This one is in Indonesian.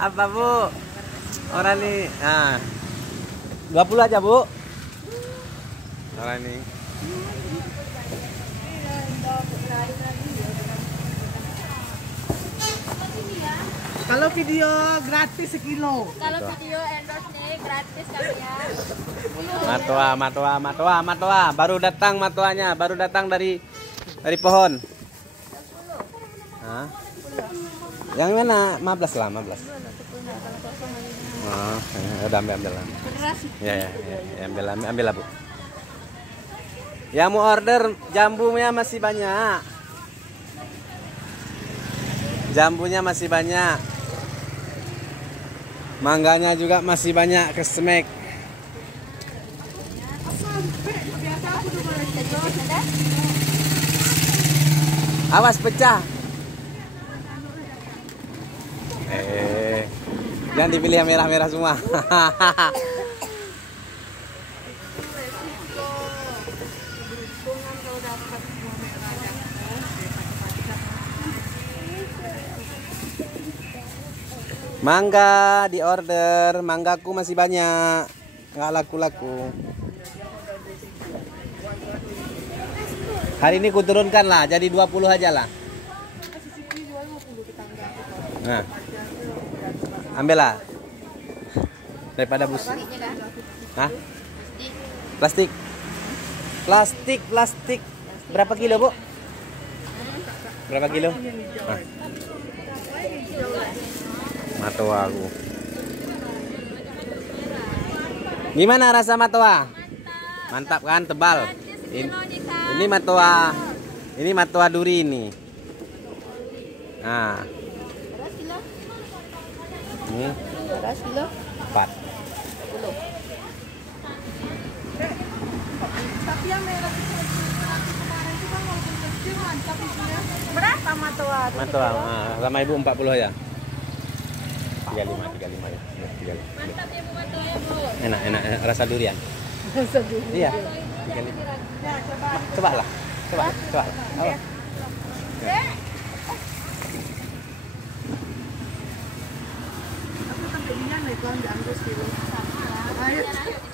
Apa Bu? Orang ini, nah 20 aja Bu. Orang ini. Kalau video gratis sekilo. Kalau video endorse nih gratis kalian. Matoa. Baru datang matoanya, baru datang dari pohon. Hah? Yang mana? 15 lah, 15. Oh, udah ambil lah. Ya, ambil lah Bu. Yang mau order jambunya masih banyak. Jambunya masih banyak. Mangganya juga masih banyak ke smek. Awas pecah. Jangan dipilih yang merah-merah semua. Mangga di order, manggaku masih banyak, nggak laku-laku. Hari ini kuturunkan lah, jadi 20 aja lah. Nah, ambillah daripada busi. Hah? Plastik. Berapa kilo Bu? Berapa kilo? Nah. Matoa aku. Gimana rasa matoa? Mantap kan, tebal. Ini matoa. Ini matoa duri ini. Nah. Ini Beras kilo 4. Tapi yang merah itu kemarin itu kan walaupun kecil mantap isinya. berapa matoa? Matoa, sama Ibu 40 ya. 35 ya. 35. Mantap ya Bu matoa ya Bu. Enak rasa durian. Iya. 35. Ya, Coba lah. Coba. Apa? aku sampai dia naik lonjang terus kilo. Ayo.